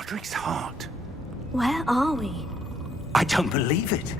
Roderick's heart. Where are we? I don't believe it.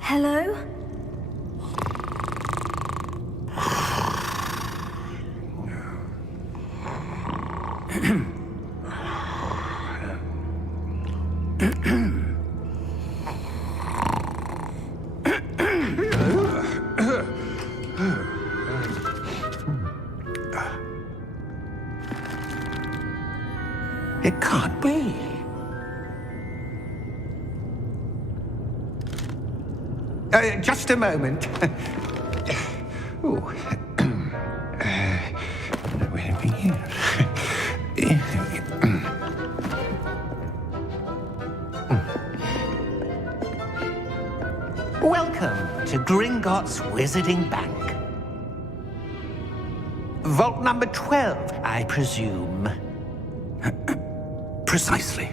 Hello? It can't be. Just a moment. Oh. Wait a minute. Welcome to Gringotts Wizarding Bank. Vault number 12, I presume. Precisely.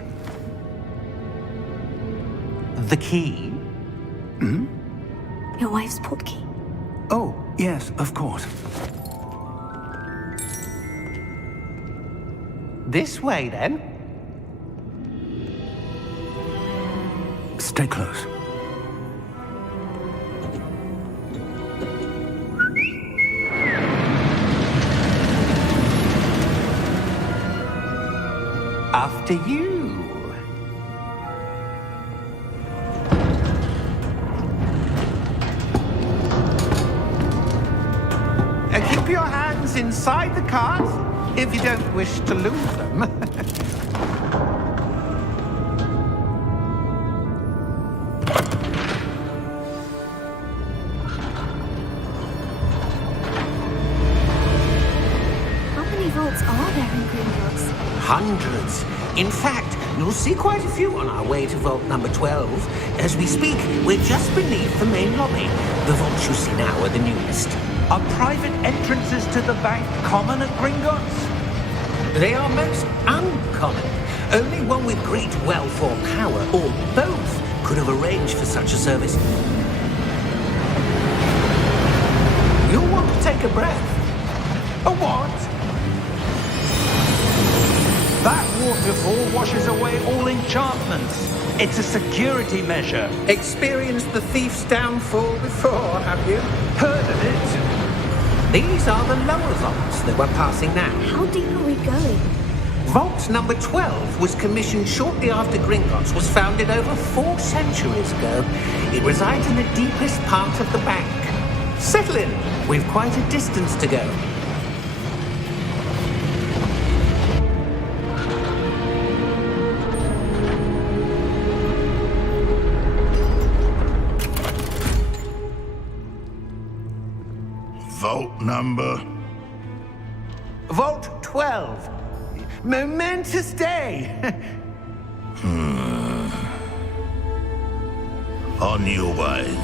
The key? Hmm? Your wife's portkey. Oh, yes, of course. This way, then. Stay close. After you. Keep your hands inside the cart if you don't wish to lose them. How many vaults are there in Greenland? Hundreds. In fact, you'll see quite a few on our way to vault number 12. As we speak, we're just beneath the main lobby. The vaults you see now are the newest. Are private entrances to the bank common at Gringotts? They are most uncommon. Only one with great wealth or power, or both, could have arranged for such a service. You'll want to take a breath. A what? That waterfall washes away all enchantments. It's a security measure. Experienced the thief's downfall before, have you? Heard of it? These are the lower vaults that we're passing now. How deep are we going? Vault number 12 was commissioned shortly after Gringotts was founded over 4 centuries ago. It resides in the deepest part of the bank. Settle in. We've quite a distance to go. Vault number? Vault 12. Momentous day. On your way.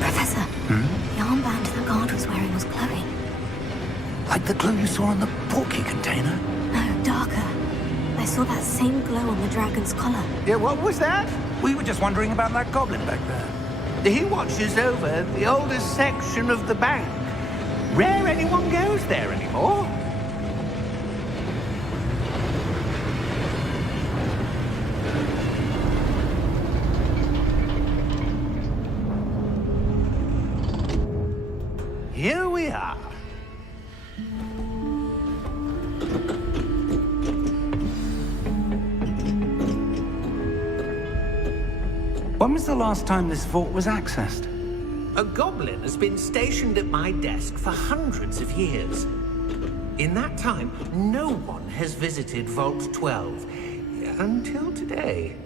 Professor, the armband the guard was wearing was glowing. Like the glow you saw on the porky container? No, darker. I saw that same glow on the dragon's collar. Yeah, what was that? We were just wondering about that goblin back there. He watches over the oldest section of the bank. Rare anyone goes there anymore. Here we are. When was the last time this vault was accessed? A goblin has been stationed at my desk for hundreds of years. In that time, no one has visited Vault 12 until today.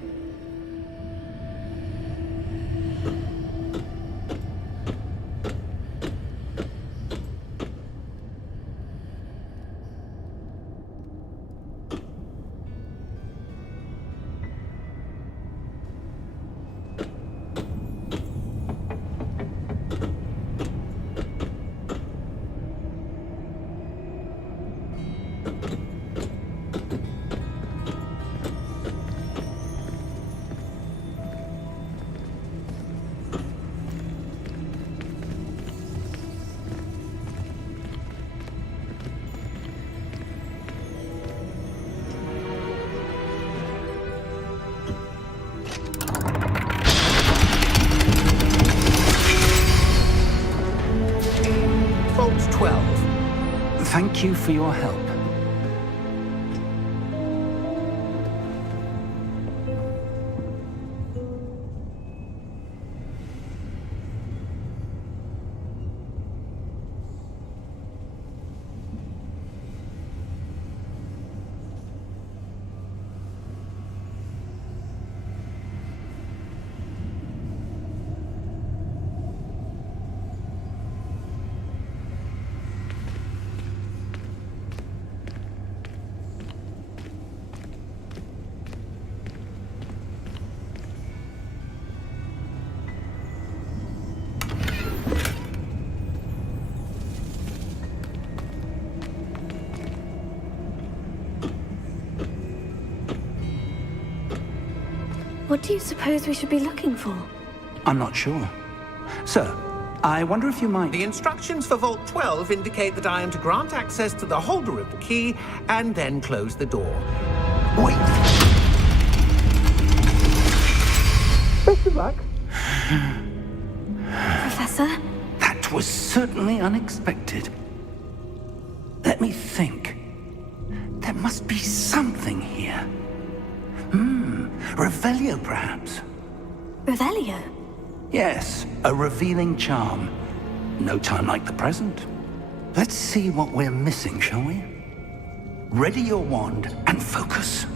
Vault 12. Thank you for your help. What do you suppose we should be looking for? I'm not sure. Sir, I wonder if you might... The instructions for Vault 12 indicate that I am to grant access to the holder of the key and then close the door. Wait! Best of luck. Professor? That was certainly unexpected. Let me think. There must be something here. Revelio, perhaps? Revelio? Yes, a revealing charm. No time like the present. Let's see what we're missing, shall we? Ready your wand and focus.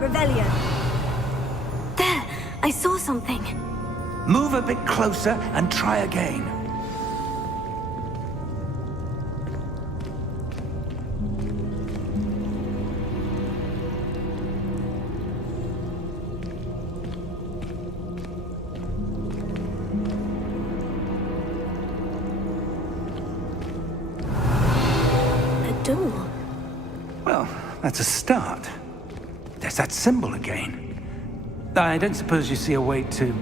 Revelio. There! I saw something. Move a bit closer and try again. A door. Well, that's a start. There's that symbol again. I don't suppose you see a way to...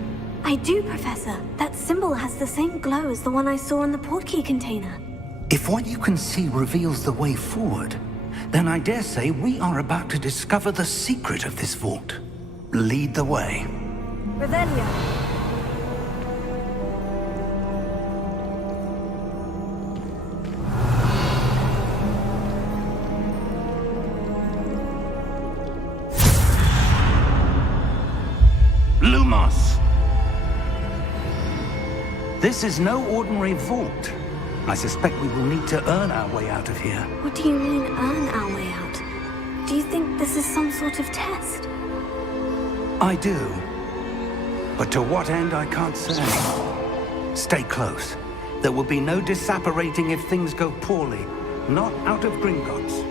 I do, Professor. That symbol has the same glow as the one I saw in the portkey container. If what you can see reveals the way forward, then I dare say we are about to discover the secret of this vault. Lead the way. Revelio. This is no ordinary vault. I suspect we will need to earn our way out of here. What do you mean, earn our way out? Do you think this is some sort of test? I do. But to what end, I can't say. Stay close. There will be no disapparating if things go poorly. Not out of Gringotts.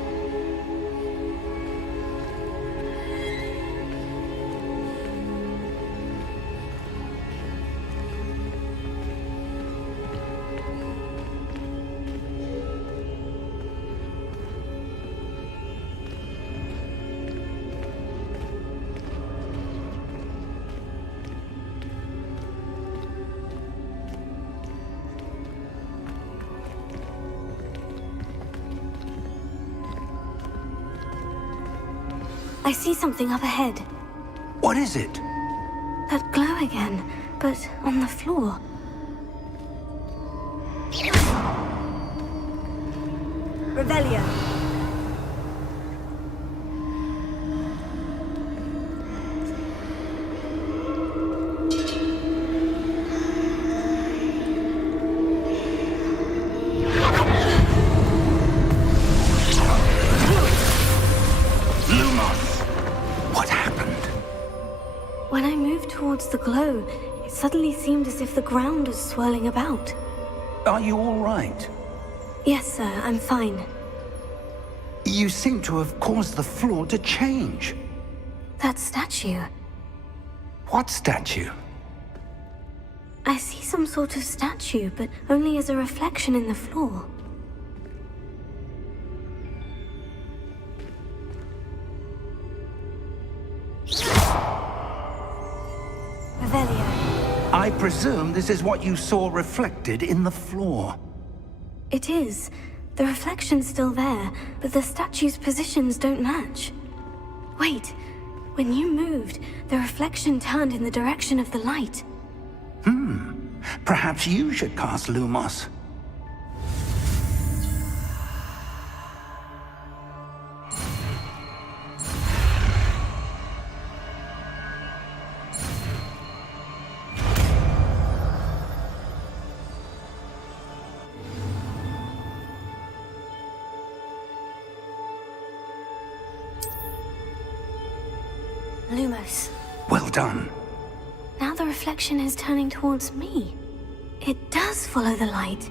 I see something up ahead. What is it? That glow again, but on the floor. Revelio. When I moved towards the glow, it suddenly seemed as if the ground was swirling about. Are you all right? Yes, sir, I'm fine. You seem to have caused the floor to change. That statue. What statue? I see some sort of statue, but only as a reflection in the floor. Revelio. I presume this is what you saw reflected in the floor. It is. The reflection's still there, but the statue's positions don't match. Wait. When you moved, the reflection turned in the direction of the light. Perhaps you should cast Lumos. Lumos. Well done. Now the reflection is turning towards me. It does follow the light.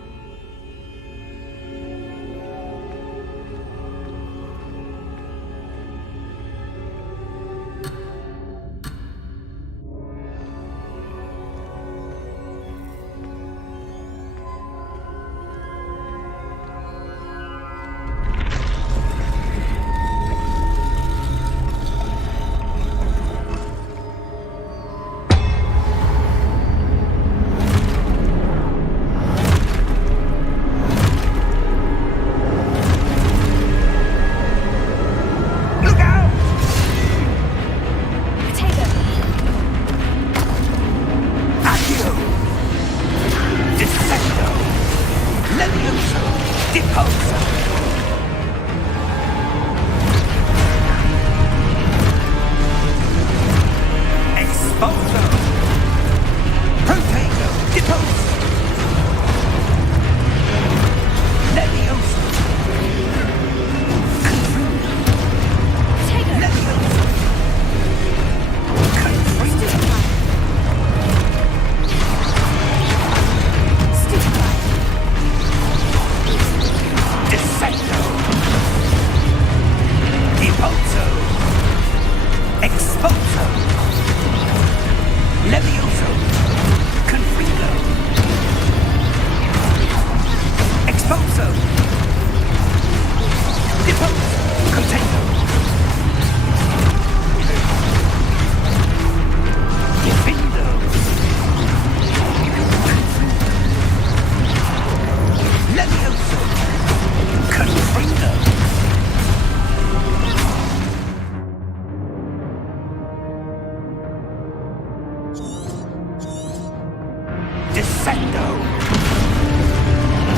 Sendo!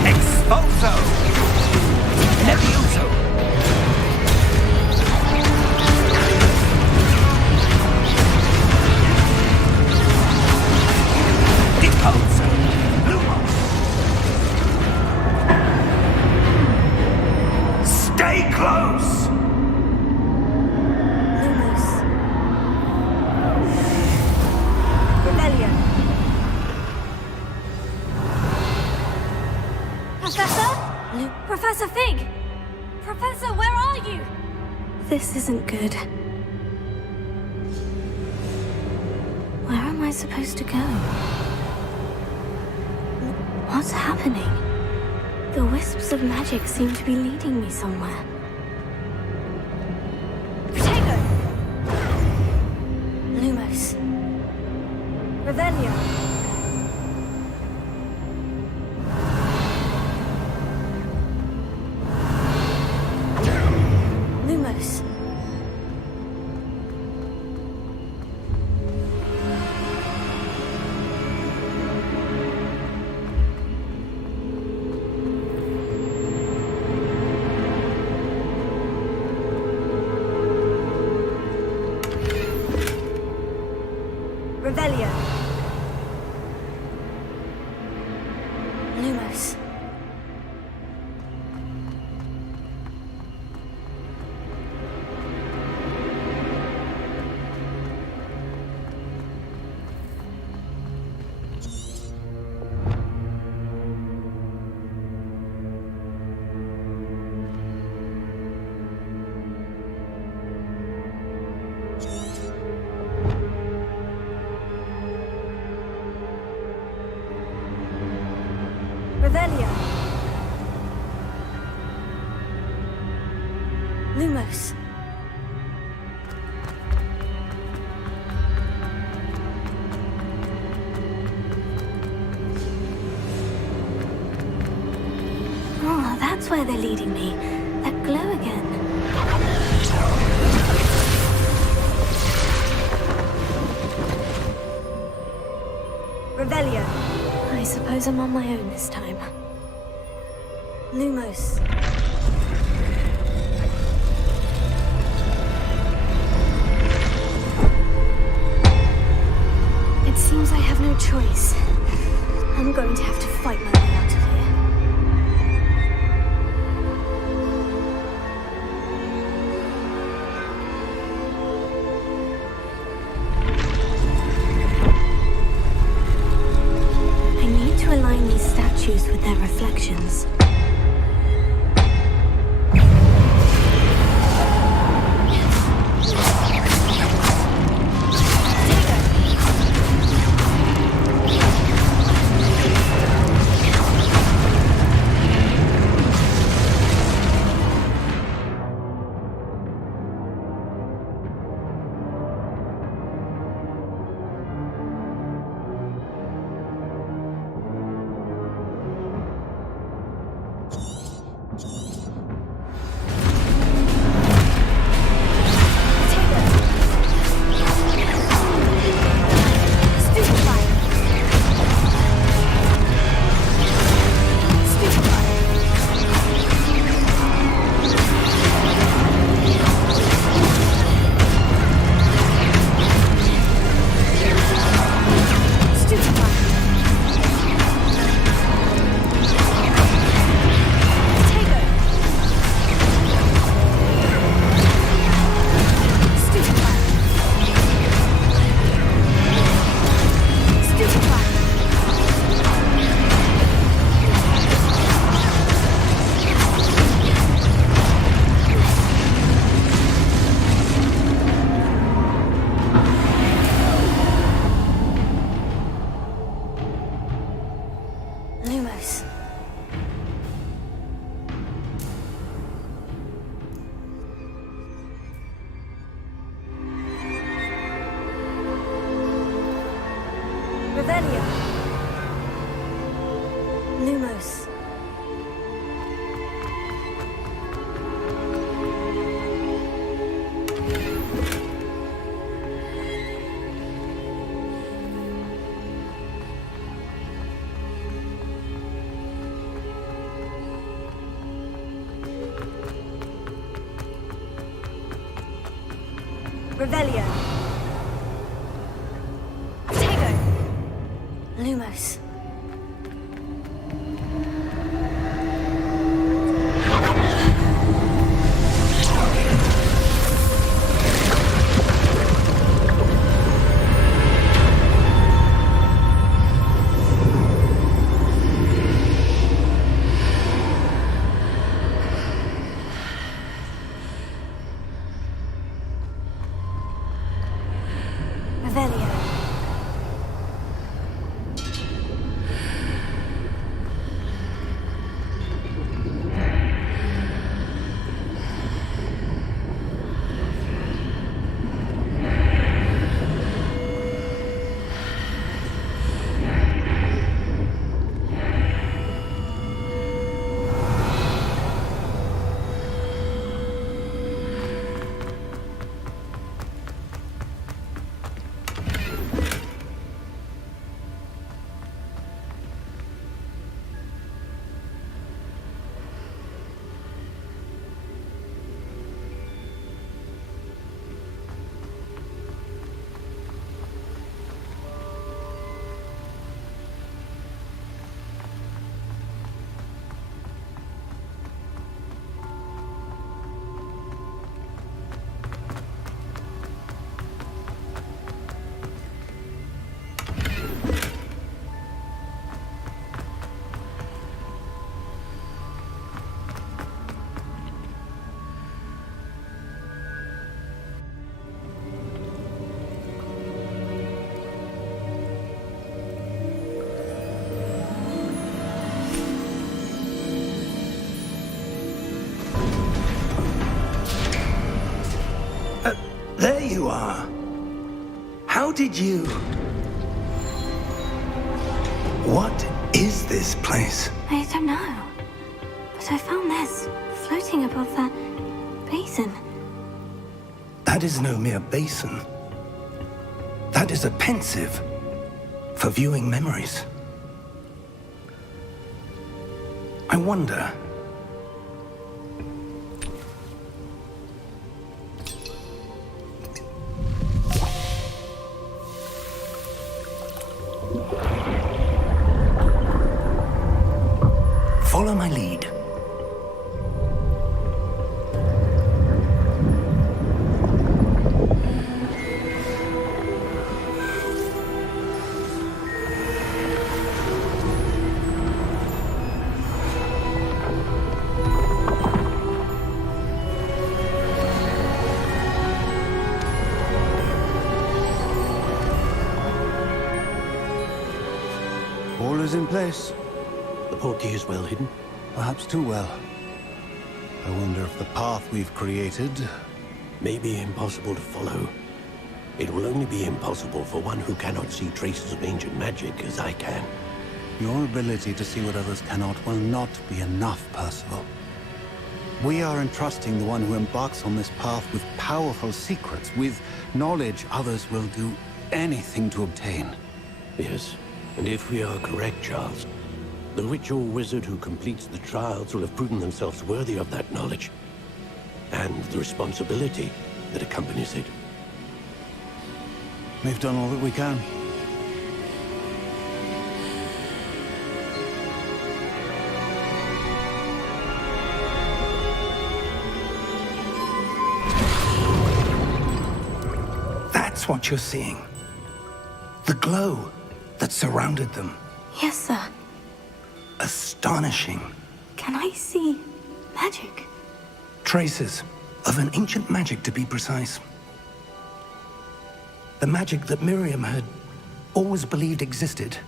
Expulso! Nervioso! Depulso! Lumos! Stay close! Lumos. Rebellion. Professor? Professor Fig! Professor, where are you? This isn't good. Where am I supposed to go? What's happening? The wisps of magic seem to be leading me somewhere. Protego! Lumos. Revelio. Lumos. Revelio. Lumos. Revelio. Lumos. Oh, that's where they're leading me. That glow again. Revelio. I suppose I'm on my own this time. Lumos. It seems I have no choice. I'm going to have to fight my way out of here. I need to align these statues with their reflections. Revelio. Lumos. Revelio. Tego. Lumos. Revelio. There you are. How did you... What is this place? I don't know. But I found this floating above that basin. That is no mere basin. That is a pensive for viewing memories. I wonder... Follow my lead. All is in place. The portkey is well hidden. Perhaps too well. I wonder if the path we've created... May be impossible to follow. It will only be impossible for one who cannot see traces of ancient magic as I can. Your ability to see what others cannot will not be enough, Percival. We are entrusting the one who embarks on this path with powerful secrets, with knowledge others will do anything to obtain. Yes, and if we are correct, Charles, the witch or wizard who completes the trials will have proven themselves worthy of that knowledge, and the responsibility that accompanies it. We've done all that we can. That's what you're seeing. The glow that surrounded them. Yes, sir. Astonishing. Can I see magic? Traces of an ancient magic, to be precise. The magic that Miriam had always believed existed,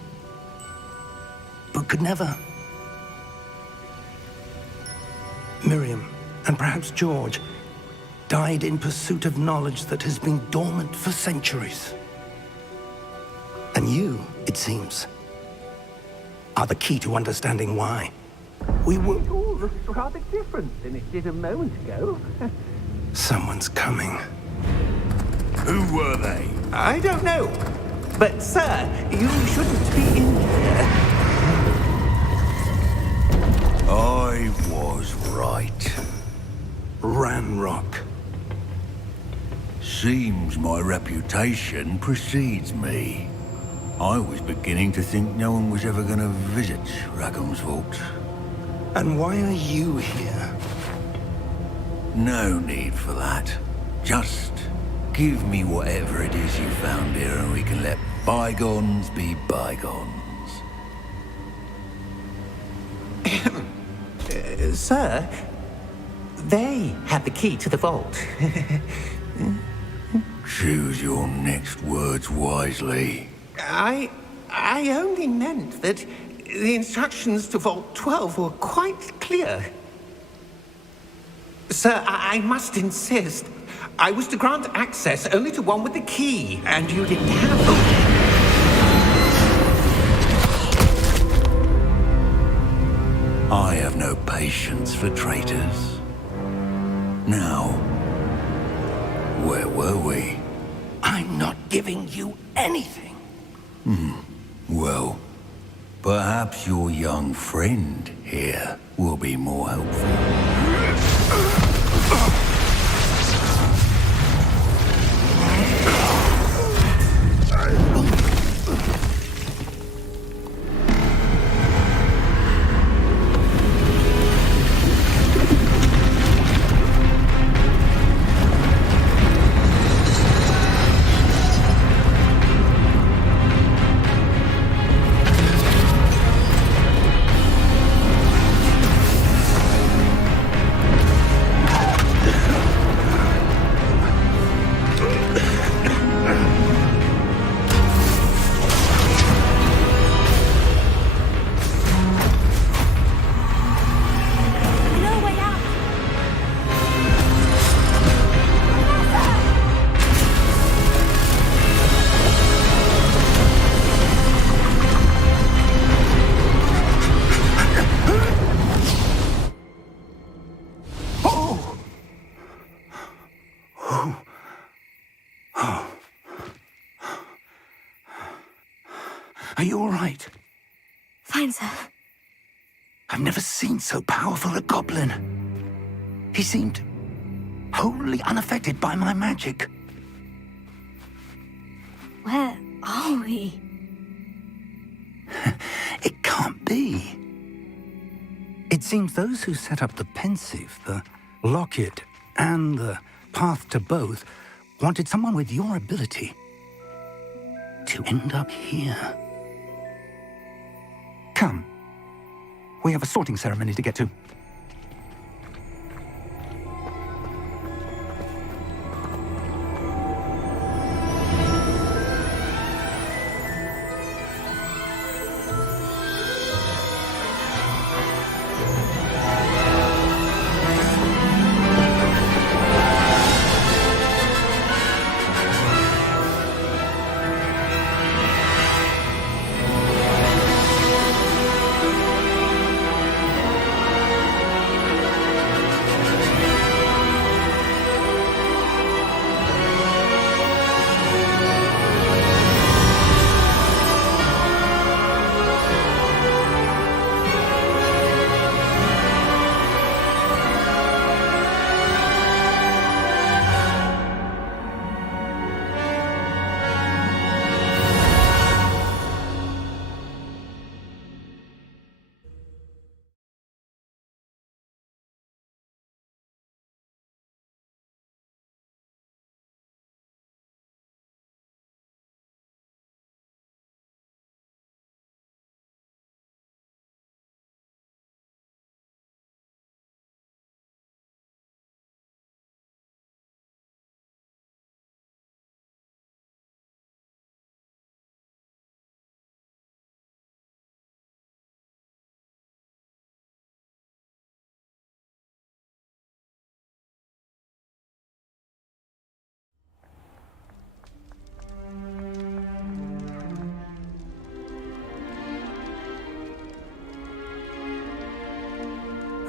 but could never. Miriam, and perhaps George, died in pursuit of knowledge that has been dormant for centuries. And you, it seems, are the key to understanding why. We were... It all looks rather different than it did a moment ago. Someone's coming. Who were they? I don't know. But, sir, you shouldn't be in here. I was right. Ranrock. Seems my reputation precedes me. I was beginning to think no one was ever gonna visit Rackham's vault. And why are you here? No need for that. Just give me whatever it is you found here and we can let bygones be bygones. Sir, they had the key to the vault. Choose your next words wisely. I only meant that the instructions to Vault 12 were quite clear. Sir, I must insist. I was to grant access only to one with the key, and you didn't have... I have no patience for traitors. Now, where were we? I'm not giving you anything. Well, perhaps your young friend here will be more helpful. Are you all right? Fine, sir. I've never seen so powerful a goblin. He seemed wholly unaffected by my magic. Where are we? It can't be. It seems those who set up the pensive, the locket, and the path to both wanted someone with your ability to end up here. Come. We have a sorting ceremony to get to.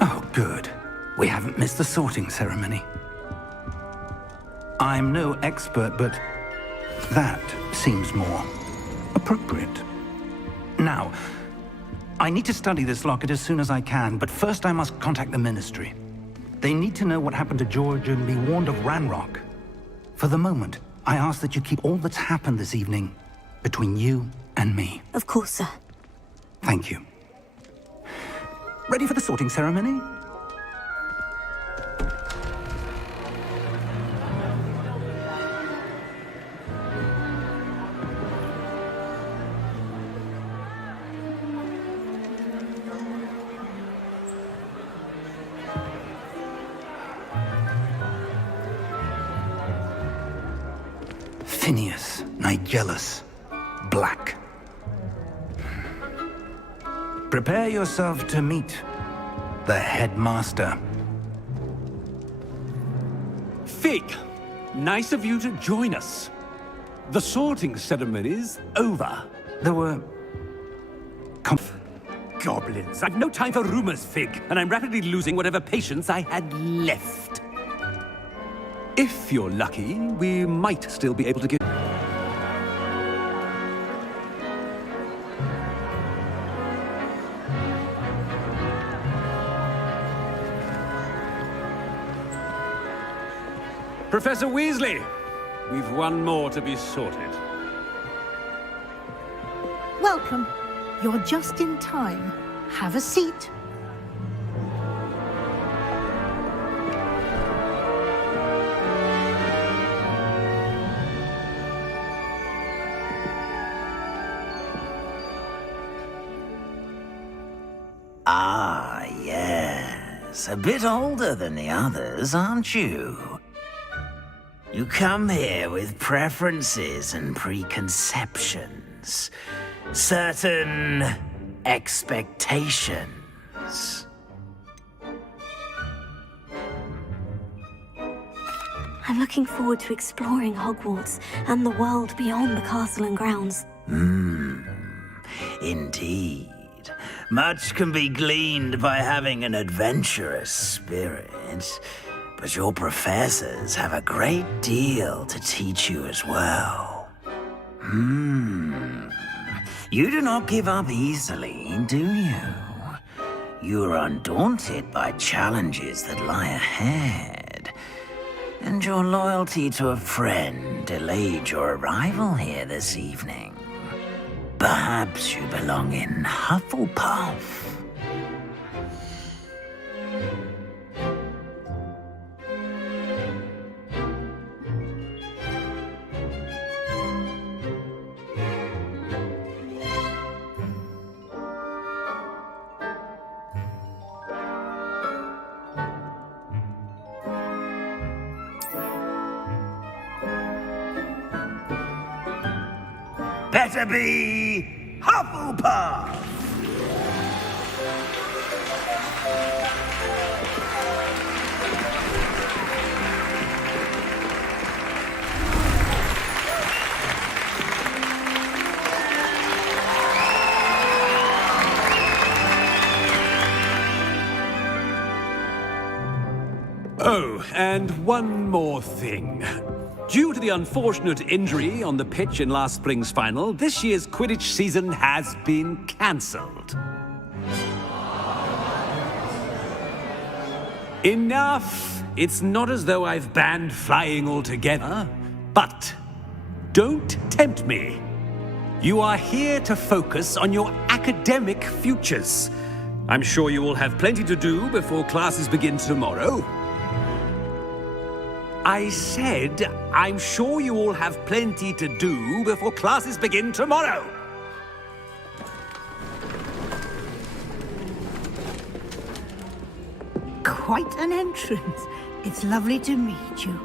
Oh, good. We haven't missed the sorting ceremony. I'm no expert, but that seems more appropriate. Now, I need to study this locket as soon as I can, but first I must contact the Ministry. They need to know what happened to George and be warned of Ranrock. For the moment, I ask that you keep all that's happened this evening between you and me. Of course, sir. Thank you. Ready for the sorting ceremony? Phineas, Nigellus, Black. Prepare yourself to meet the headmaster. Fig, nice of you to join us. The sorting ceremony's over. There were... Goblins. I've no time for rumors, Fig, and I'm rapidly losing whatever patience I had left. If you're lucky, we might still be able to get... Professor Weasley, we've one more to be sorted. Welcome. You're just in time. Have a seat. Ah, yes. A bit older than the others, aren't you? You come here with preferences and preconceptions. Certain expectations. I'm looking forward to exploring Hogwarts and the world beyond the castle and grounds. Indeed. Much can be gleaned by having an adventurous spirit, but your professors have a great deal to teach you as well. You do not give up easily, do you? You are undaunted by challenges that lie ahead, and your loyalty to a friend delayed your arrival here this evening. Perhaps you belong in Hufflepuff. Better be Hufflepuff! Oh, and one more thing. Due to the unfortunate injury on the pitch in last spring's final, this year's Quidditch season has been cancelled. Enough! It's not as though I've banned flying altogether, but don't tempt me. You are here to focus on your academic futures. I'm sure you will have plenty to do before classes begin tomorrow. I said, I'm sure you all have plenty to do before classes begin tomorrow. Quite an entrance. It's lovely to meet you.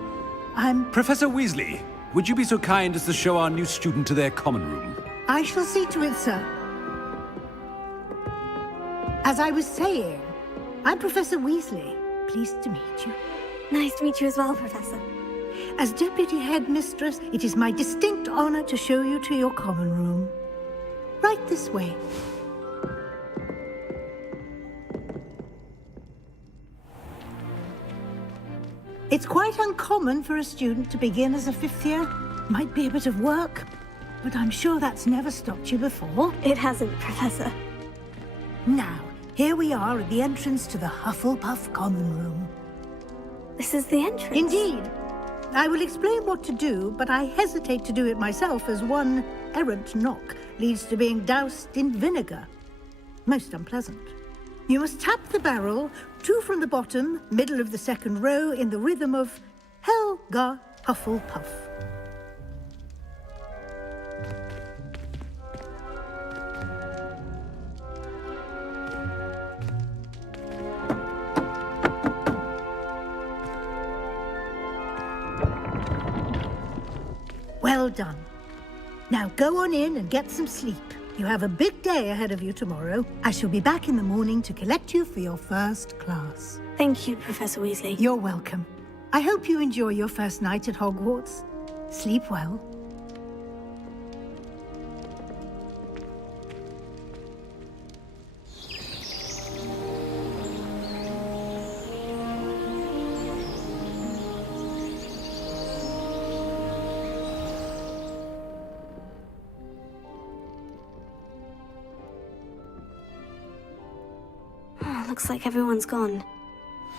I'm... Professor Weasley, would you be so kind as to show our new student to their common room? I shall see to it, sir. As I was saying, I'm Professor Weasley. Pleased to meet you. Nice to meet you as well, Professor. As Deputy Headmistress, it is my distinct honor to show you to your common room. Right this way. It's quite uncommon for a student to begin as a fifth year. Might be a bit of work, but I'm sure that's never stopped you before. It hasn't, Professor. Now, here we are at the entrance to the Hufflepuff Common Room. This is the entrance? Indeed. I will explain what to do, but I hesitate to do it myself as one errant knock leads to being doused in vinegar. Most unpleasant. You must tap the barrel, 2 from the bottom, middle of the second row, in the rhythm of Helga Hufflepuff. Well done. Now go on in and get some sleep. You have a big day ahead of you tomorrow. I shall be back in the morning to collect you for your first class. Thank you, Professor Weasley. You're welcome. I hope you enjoy your first night at Hogwarts. Sleep well. Looks like everyone's gone.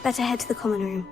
Better head to the common room.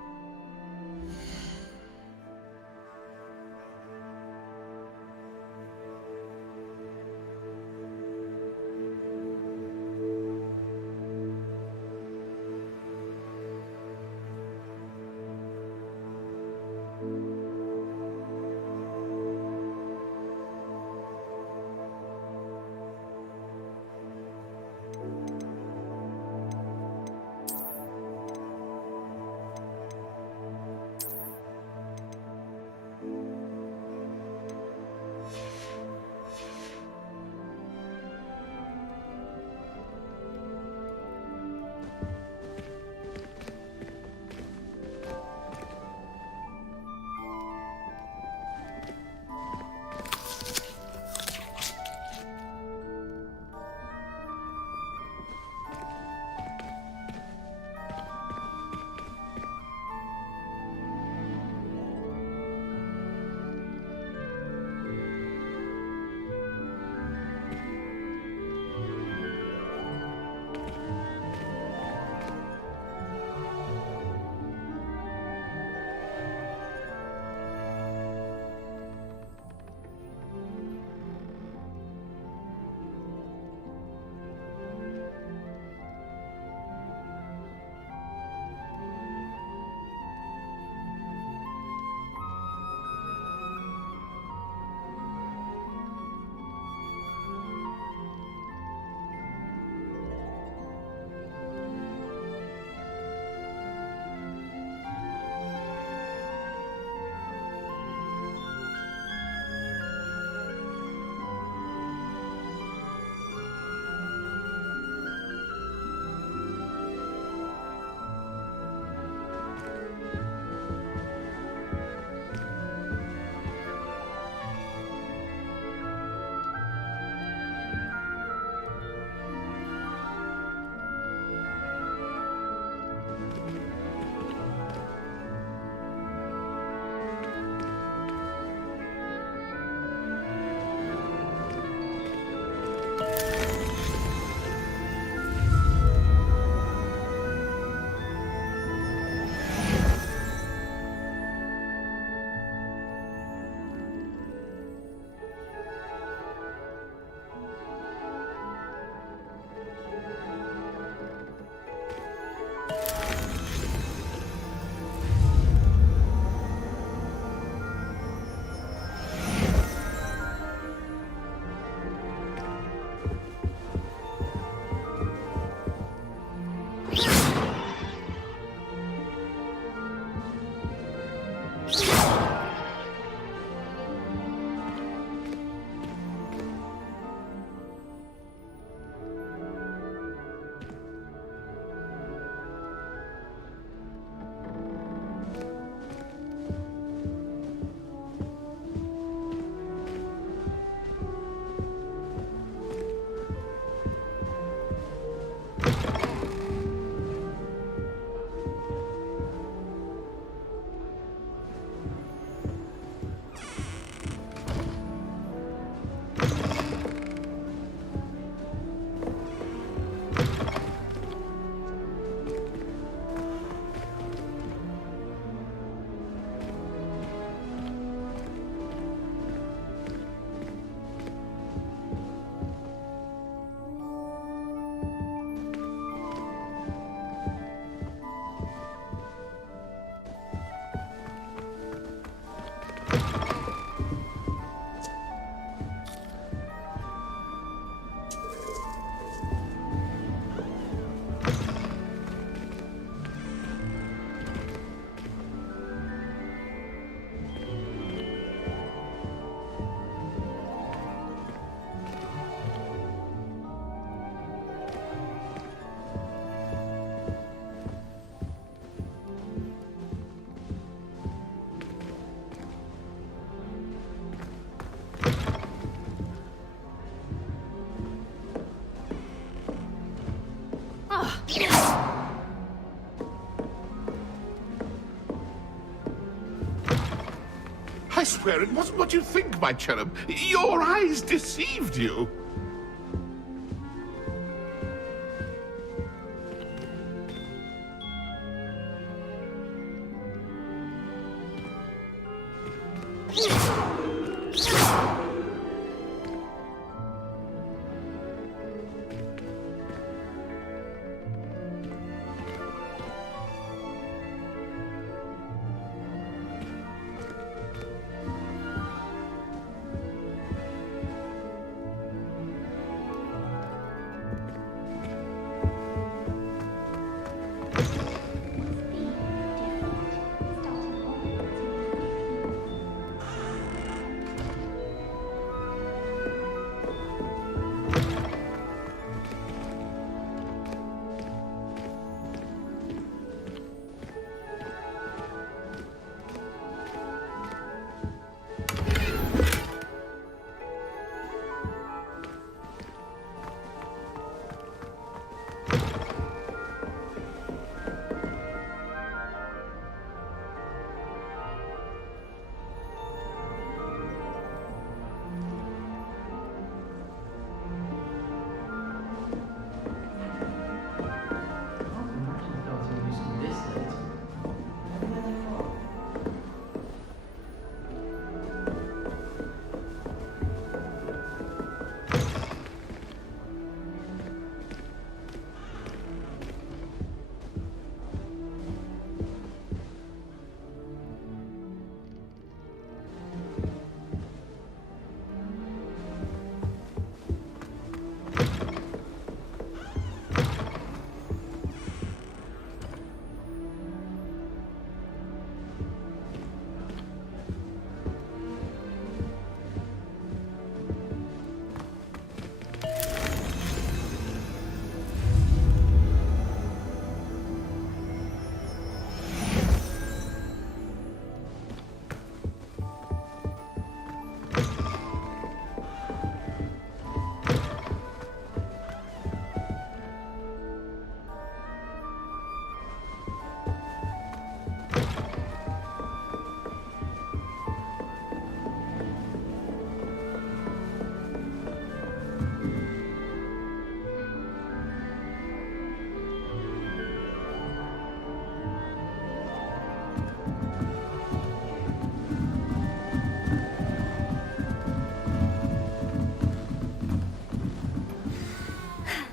swear it wasn't what you think, my cherub. Your eyes deceived you.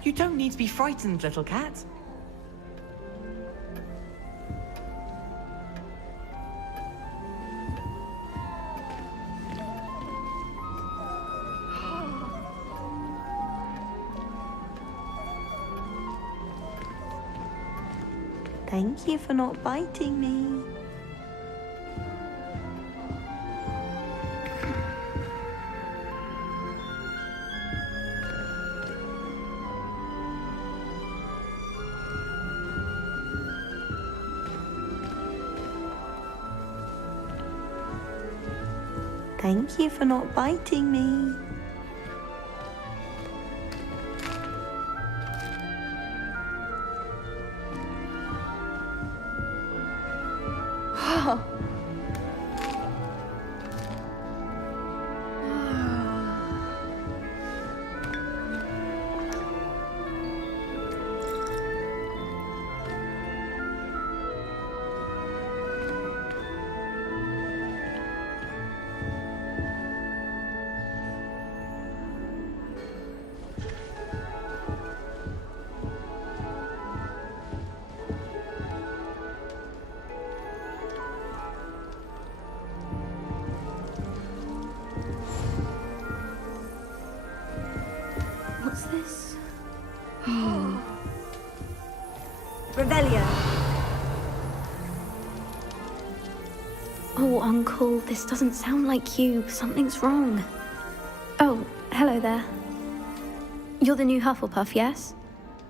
You don't need to be frightened, little cat. Thank you for not biting me. Thank you for not biting me. What's this? Revelio. Oh, Uncle, this doesn't sound like you. Something's wrong. Oh, hello there. You're the new Hufflepuff, yes?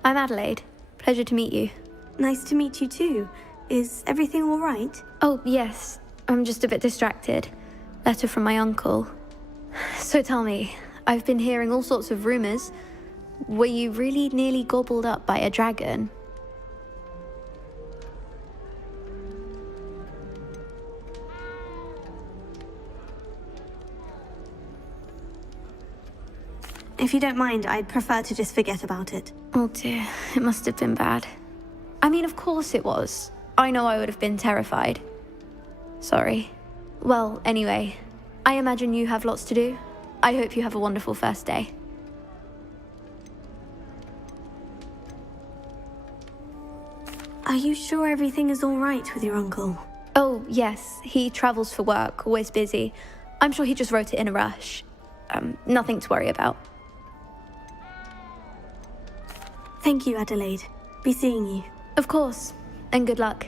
I'm Adelaide. Pleasure to meet you. Nice to meet you too. Is everything all right? Oh, yes. I'm just a bit distracted. Letter from my uncle. So tell me, I've been hearing all sorts of rumors. Were you really nearly gobbled up by a dragon? If you don't mind, I'd prefer to just forget about it. Oh dear, it must have been bad. I mean, of course it was. I know I would have been terrified. Sorry. Well, anyway, I imagine you have lots to do. I hope you have a wonderful first day. Are you sure everything is all right with your uncle? Oh, yes. He travels for work, always busy. I'm sure he just wrote it in a rush. Nothing to worry about. Thank you, Adelaide. Be seeing you. Of course. And good luck.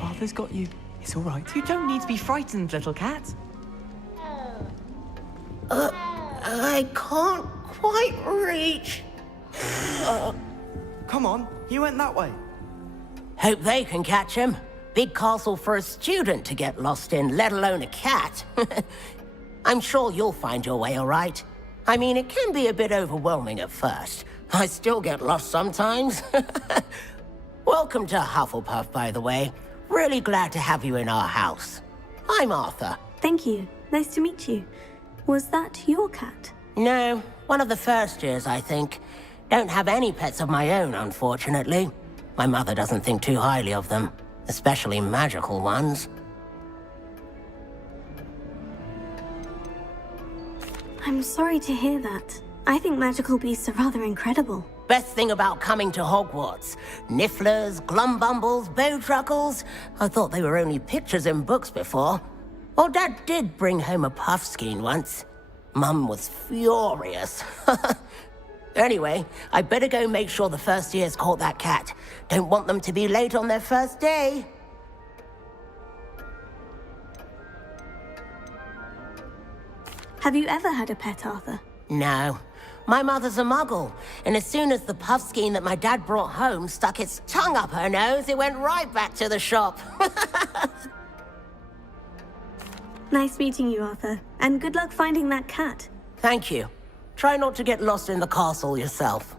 Arthur's got you. It's all right. You don't need to be frightened, little cat. I can't quite reach. Come on, you went that way. Hope they can catch him. Big castle for a student to get lost in, let alone a cat. I'm sure you'll find your way all right. I mean, it can be a bit overwhelming at first. I still get lost sometimes. Welcome to Hufflepuff, by the way. Really glad to have you in our house. I'm Arthur. Thank you. Nice to meet you. Was that your cat? No, one of the first years, I think. Don't have any pets of my own, unfortunately. My mother doesn't think too highly of them, especially magical ones. I'm sorry to hear that. I think magical beasts are rather incredible. Best thing about coming to Hogwarts. Nifflers, glumbumbles, bowtruckles. I thought they were only pictures in books before. Well, Dad did bring home a puffskein once. Mum was furious. Anyway, I better go make sure the first years caught that cat. Don't want them to be late on their first day. Have you ever had a pet, Arthur? No. My mother's a muggle, and as soon as the puffskein that my dad brought home stuck its tongue up her nose, it went right back to the shop. Nice meeting you, Arthur. And good luck finding that cat. Thank you. Try not to get lost in the castle yourself.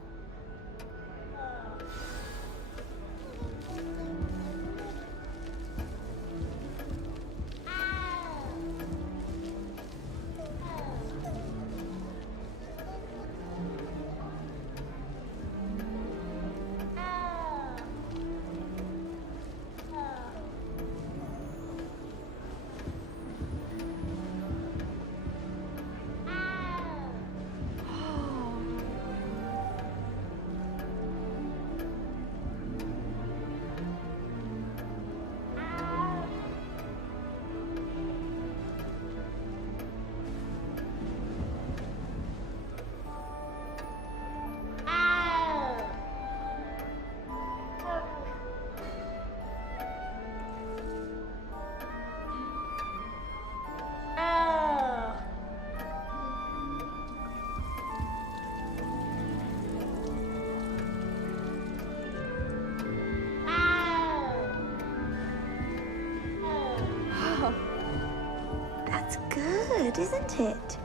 That's good, isn't it?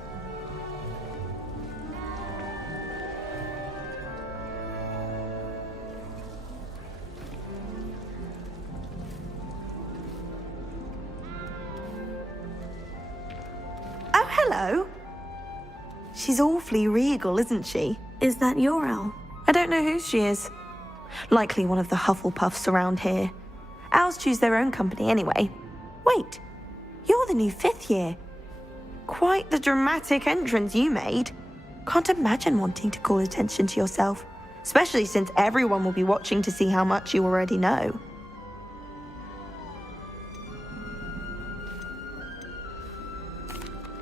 Oh, hello. She's awfully regal, isn't she? Is that your owl? I don't know who she is. Likely one of the Hufflepuffs around here. Owls choose their own company anyway. Wait, you're the new 5th year. Quite the dramatic entrance you made. Can't imagine wanting to call attention to yourself, especially since everyone will be watching to see how much you already know.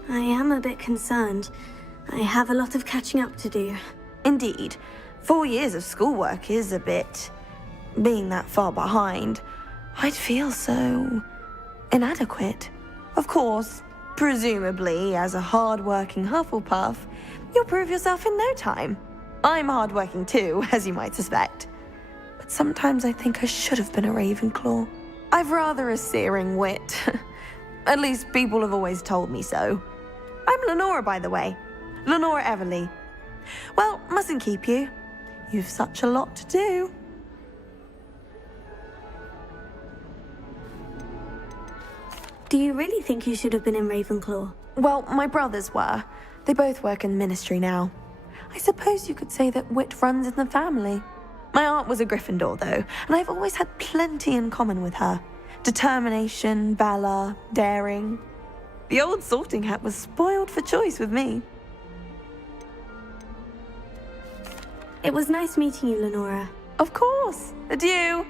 I am a bit concerned. I have a lot of catching up to do. Indeed. 4 years of schoolwork is a bit... being that far behind. I'd feel so... inadequate. Of course, presumably, as a hard-working Hufflepuff, you'll prove yourself in no time. I'm hardworking too, as you might suspect. But sometimes I think I should have been a Ravenclaw. I've rather a searing wit. At least people have always told me so. I'm Lenora, by the way. Lenora Everly. Well, mustn't keep you. You've such a lot to do. Do you really think you should have been in Ravenclaw? Well, my brothers were. They both work in the ministry now. I suppose you could say that wit runs in the family. My aunt was a Gryffindor, though, and I've always had plenty in common with her. Determination, valor, daring. The old sorting hat was spoiled for choice with me. It was nice meeting you, Lenora. Of course. Adieu.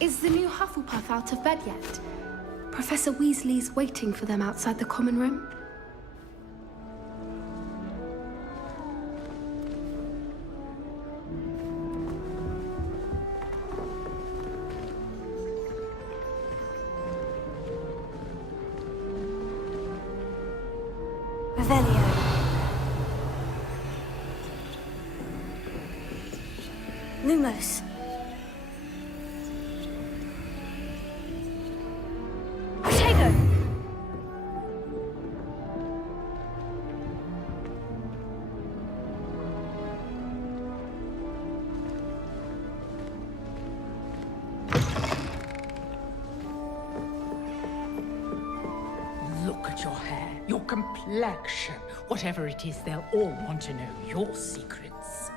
Is the new Hufflepuff out of bed yet? Professor Weasley's waiting for them outside the common room. Revelio. Lumos. Protego. Look at your hair, your complexion. Whatever it is, they'll all want to know your secrets.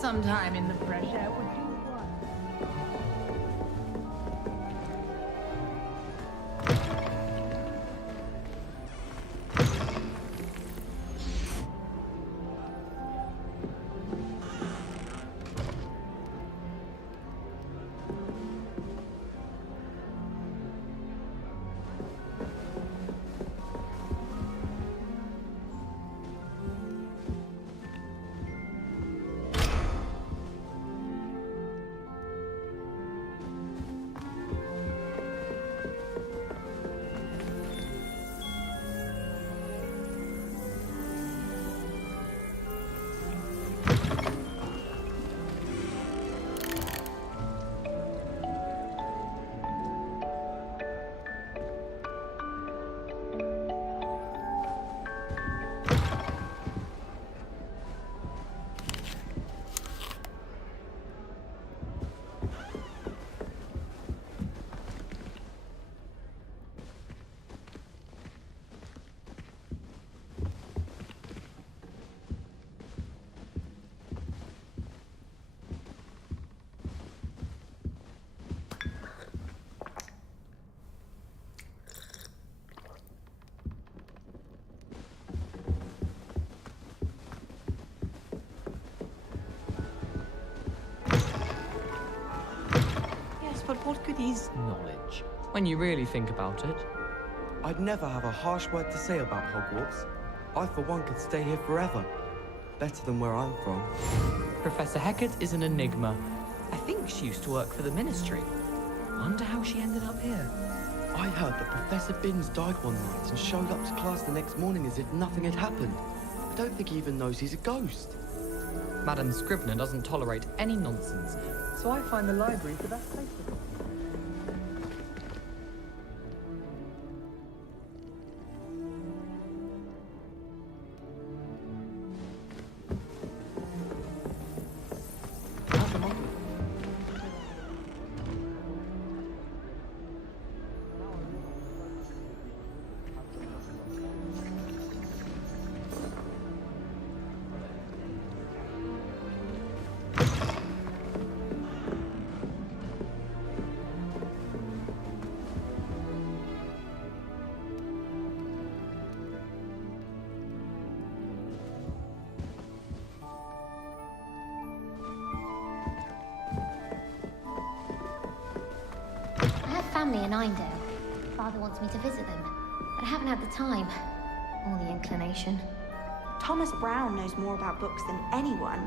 Sometime in the fresh air would do one. But what good is knowledge, when you really think about it? I'd never have a harsh word to say about Hogwarts. I, for one, could stay here forever. Better than where I'm from. Professor Hecat is an enigma. I think she used to work for the ministry. Wonder how she ended up here. I heard that Professor Binns died one night and showed up to class the next morning as if nothing had happened. I don't think he even knows he's a ghost. Madam Scribner doesn't tolerate any nonsense, so I find the library the best place for it. Family in Indale. Father wants me to visit them, but I haven't had the time or the inclination. Thomas Brown knows more about books than anyone.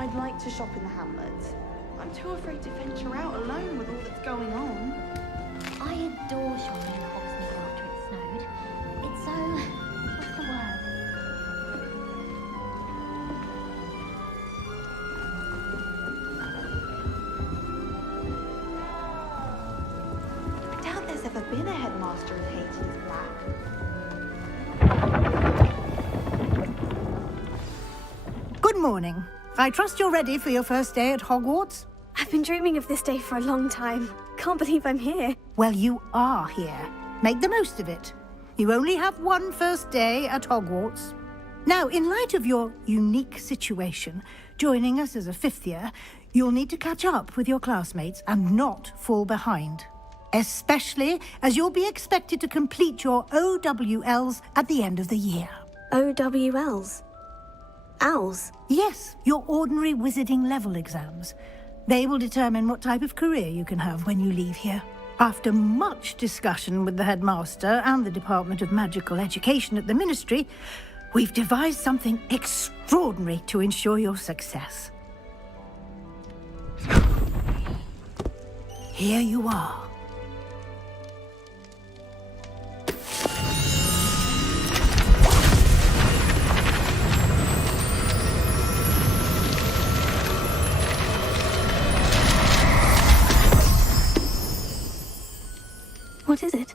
I'd like to shop in the hamlet. I'm too afraid to venture out alone with all that's going on. I adore shopping in Hogsmeade after it snowed. It's so... what's the word? I doubt there's ever been a headmaster who hated black. Good morning. I trust you're ready for your first day at Hogwarts? I've been dreaming of this day for a long time. Can't believe I'm here. Well, you are here. Make the most of it. You only have one first day at Hogwarts. Now, in light of your unique situation, joining us as a fifth year, you'll need to catch up with your classmates and not fall behind. Especially as you'll be expected to complete your OWLs at the end of the year. OWLs? Owls? Yes, your ordinary wizarding level exams. They will determine what type of career you can have when you leave here. After much discussion with the headmaster and the Department of Magical Education at the Ministry, we've devised something extraordinary to ensure your success. Here you are. What is it?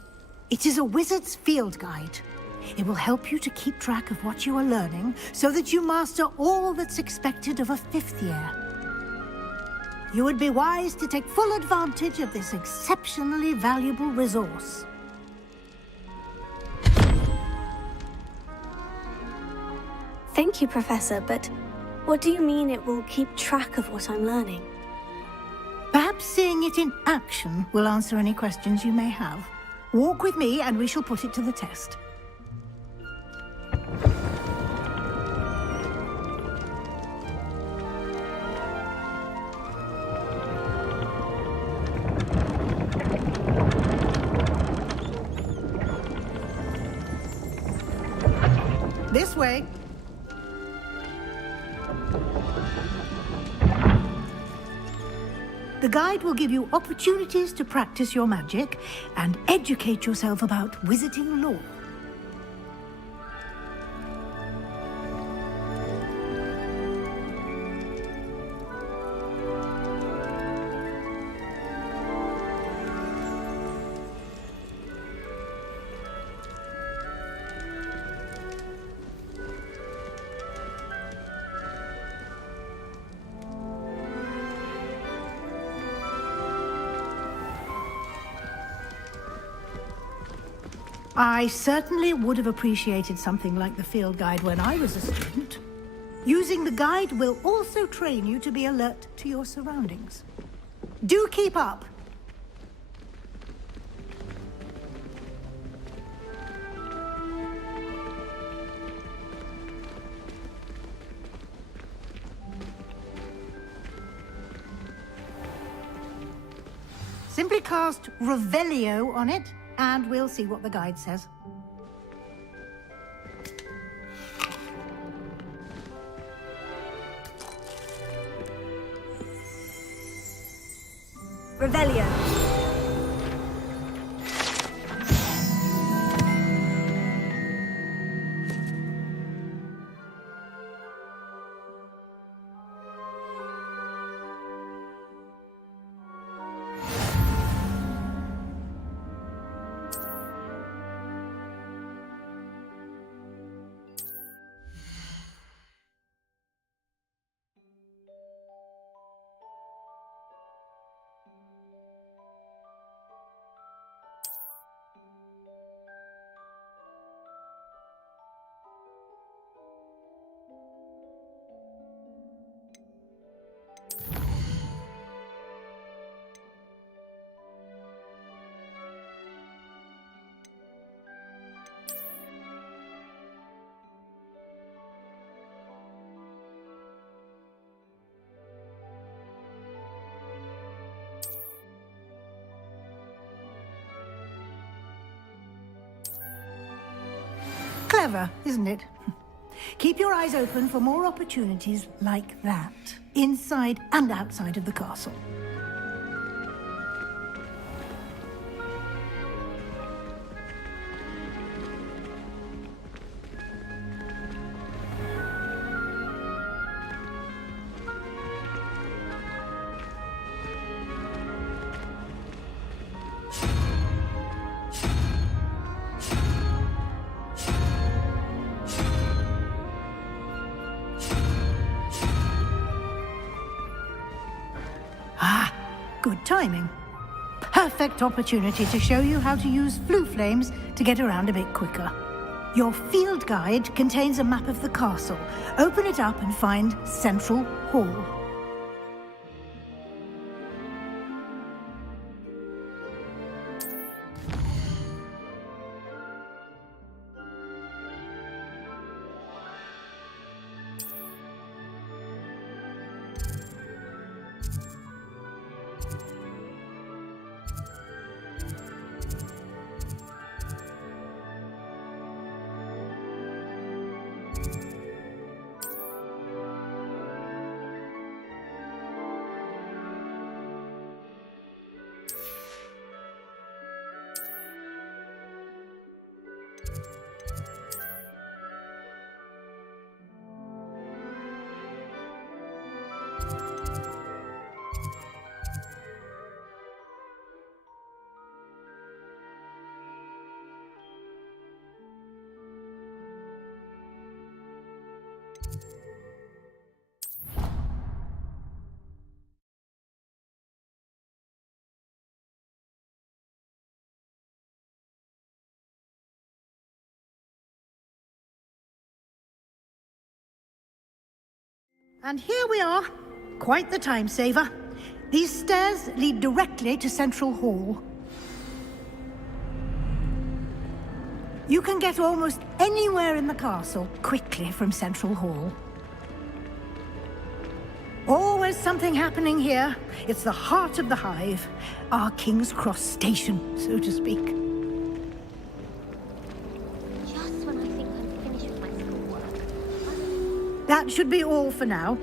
It is a wizard's field guide. It will help you to keep track of what you are learning so that you master all that's expected of a fifth year. You would be wise to take full advantage of this exceptionally valuable resource. Thank you, Professor, but what do you mean it will keep track of what I'm learning? Perhaps seeing it in action will answer any questions you may have. Walk with me and we shall put it to the test. This way. The guide will give you opportunities to practice your magic and educate yourself about wizarding lore. I certainly would have appreciated something like the field guide when I was a student. Using the guide will also train you to be alert to your surroundings. Do keep up! Simply cast Revelio on it, and we'll see what the guide says. Revelio. Clever, isn't it? Keep your eyes open for more opportunities like that, inside and outside of the castle. Good timing. Perfect opportunity to show you how to use flue flames to get around a bit quicker. Your field guide contains a map of the castle. Open it up and find Central Hall. And here we are. Quite the time saver. These stairs lead directly to Central Hall. You can get almost anywhere in the castle quickly from Central Hall. Always something happening here. It's the heart of the hive. Our King's Cross station, so to speak. Just when I think I'm finished with my schoolwork. That should be all for now.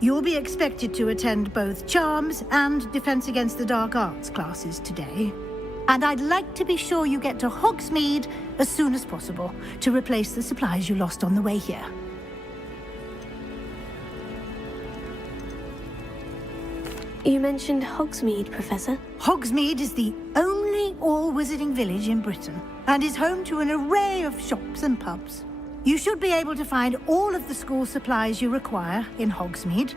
You'll be expected to attend both Charms and Defense Against the Dark Arts classes today. And I'd like to be sure you get to Hogsmeade as soon as possible to replace the supplies you lost on the way here. You mentioned Hogsmeade, Professor. Hogsmeade is the only all-wizarding village in Britain and is home to an array of shops and pubs. You should be able to find all of the school supplies you require in Hogsmeade.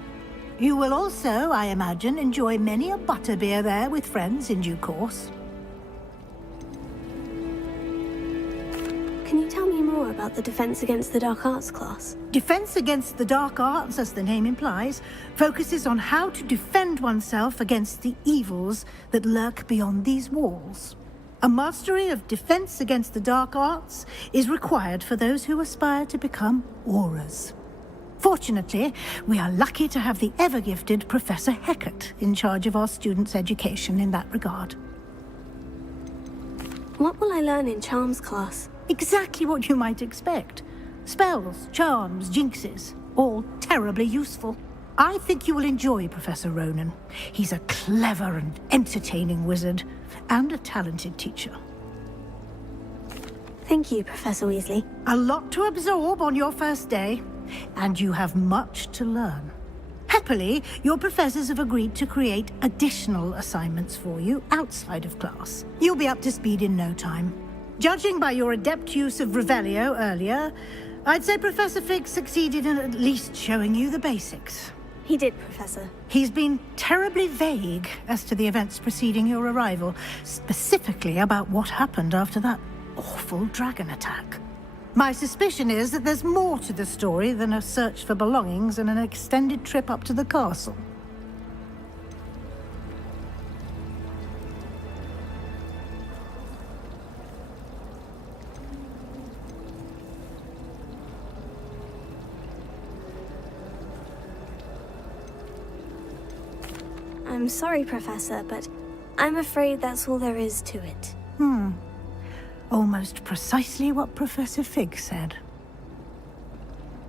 You will also, I imagine, enjoy many a butterbeer there with friends in due course. Can you tell me more about the Defense Against the Dark Arts class? Defense Against the Dark Arts, as the name implies, focuses on how to defend oneself against the evils that lurk beyond these walls. A mastery of Defense Against the Dark Arts is required for those who aspire to become auras. Fortunately, we are lucky to have the ever-gifted Professor Hecat in charge of our students' education in that regard. What will I learn in Charms class? Exactly what you might expect. Spells, charms, jinxes, all terribly useful. I think you will enjoy Professor Ronan. He's a clever and entertaining wizard, and a talented teacher. Thank you, Professor Weasley. A lot to absorb on your first day, and you have much to learn. Happily, your professors have agreed to create additional assignments for you outside of class. You'll be up to speed in no time. Judging by your adept use of Revelio earlier, I'd say Professor Fig succeeded in at least showing you the basics. He did, Professor. He's been terribly vague as to the events preceding your arrival, specifically about what happened after that awful dragon attack. My suspicion is that there's more to the story than a search for belongings and an extended trip up to the castle. I'm sorry, Professor, but I'm afraid that's all there is to it. Almost precisely what Professor Fig said.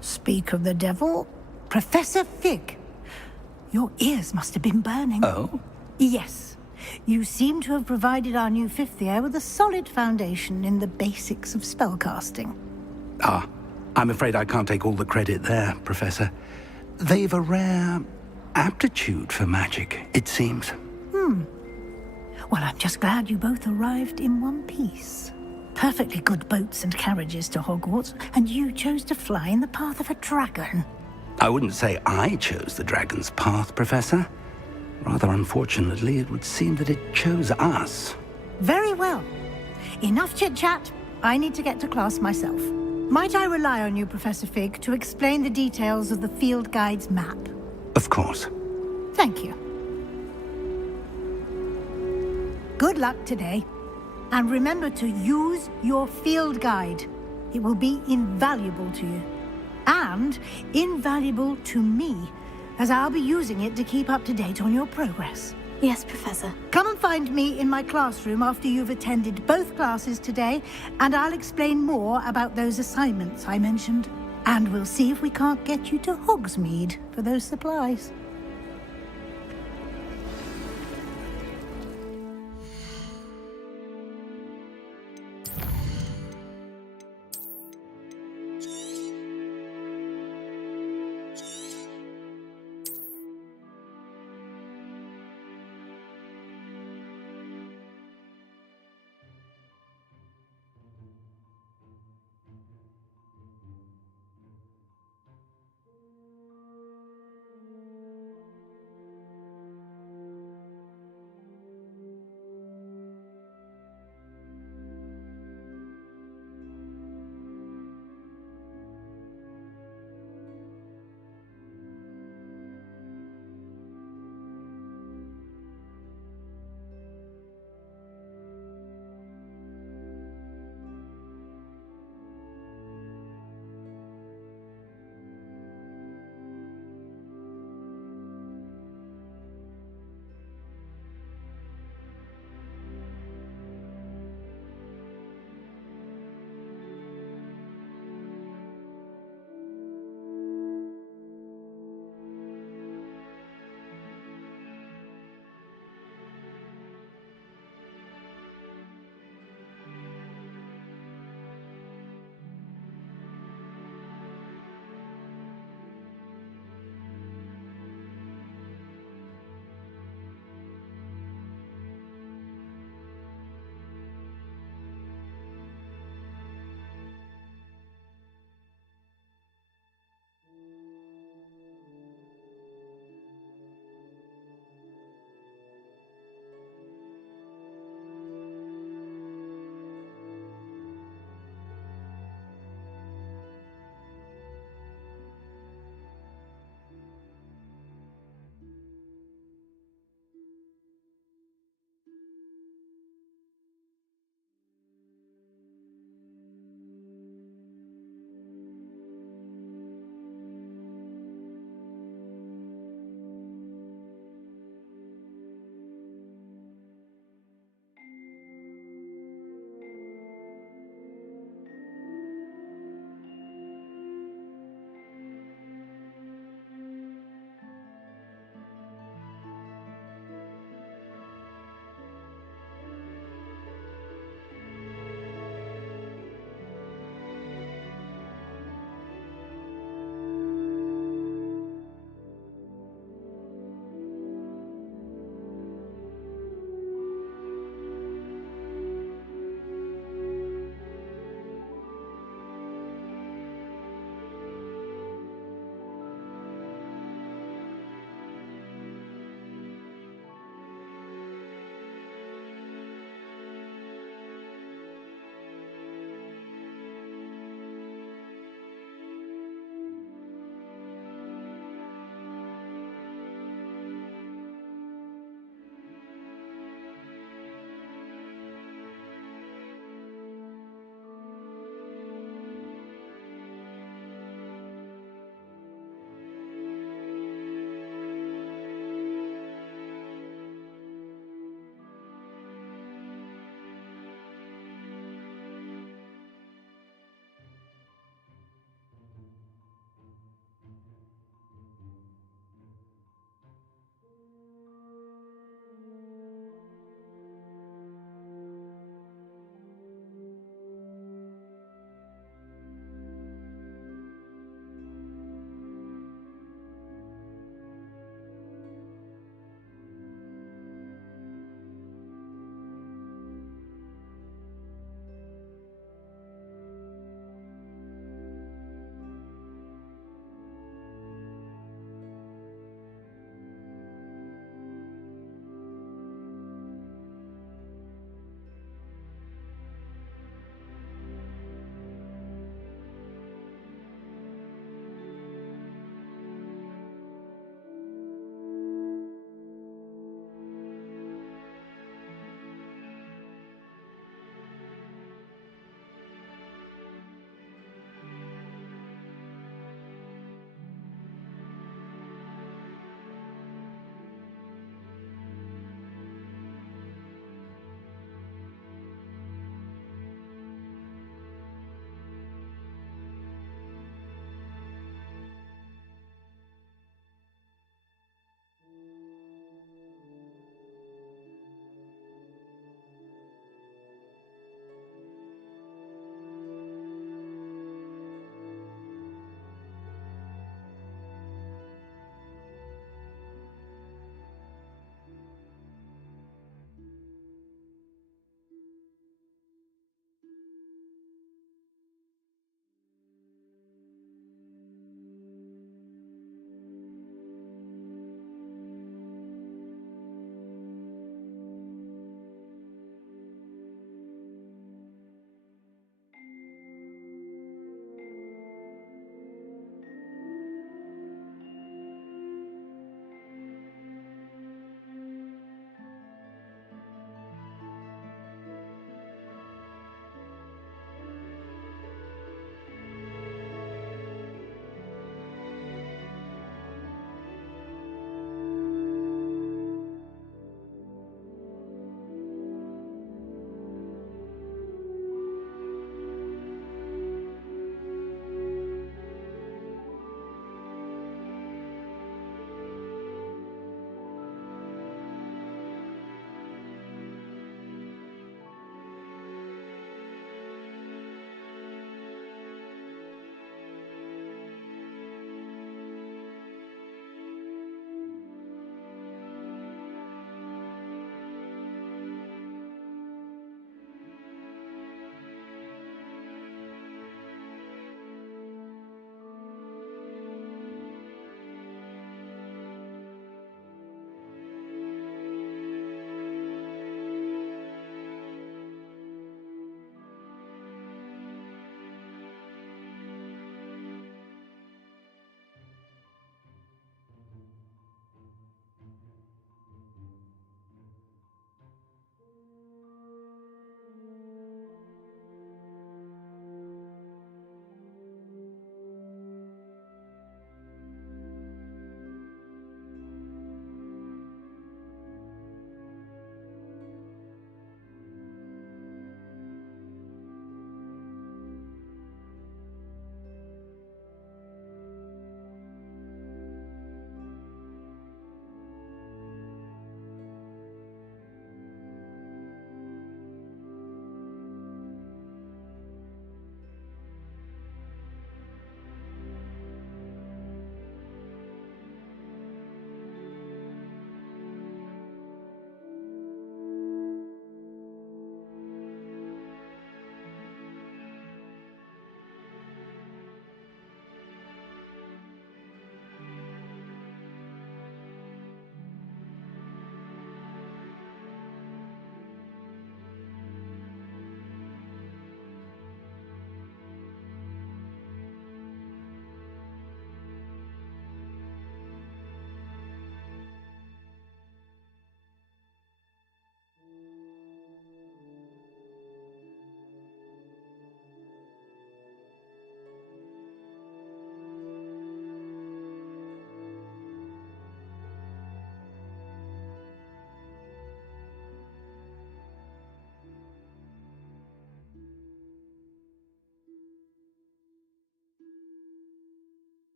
Speak of the devil, Professor Fig. Your ears must have been burning. Oh? Yes. You seem to have provided our new fifth year with a solid foundation in the basics of spellcasting. Ah, I'm afraid I can't take all the credit there, Professor. They've a rare aptitude for magic, it seems. Well, I'm just glad you both arrived in one piece. Perfectly good boats and carriages to Hogwarts, and you chose to fly in the path of a dragon. I wouldn't say I chose the dragon's path, Professor. Rather unfortunately, it would seem that it chose us. Very well. Enough chit-chat. I need to get to class myself. Might I rely on you, Professor Fig, to explain the details of the field guide's map? Of course. Thank you. Good luck today. And remember to use your field guide. It will be invaluable to you. And invaluable to me, as I'll be using it to keep up to date on your progress. Yes, Professor. Come and find me in my classroom after you've attended both classes today, and I'll explain more about those assignments I mentioned. And we'll see if we can't get you to Hogsmeade for those supplies.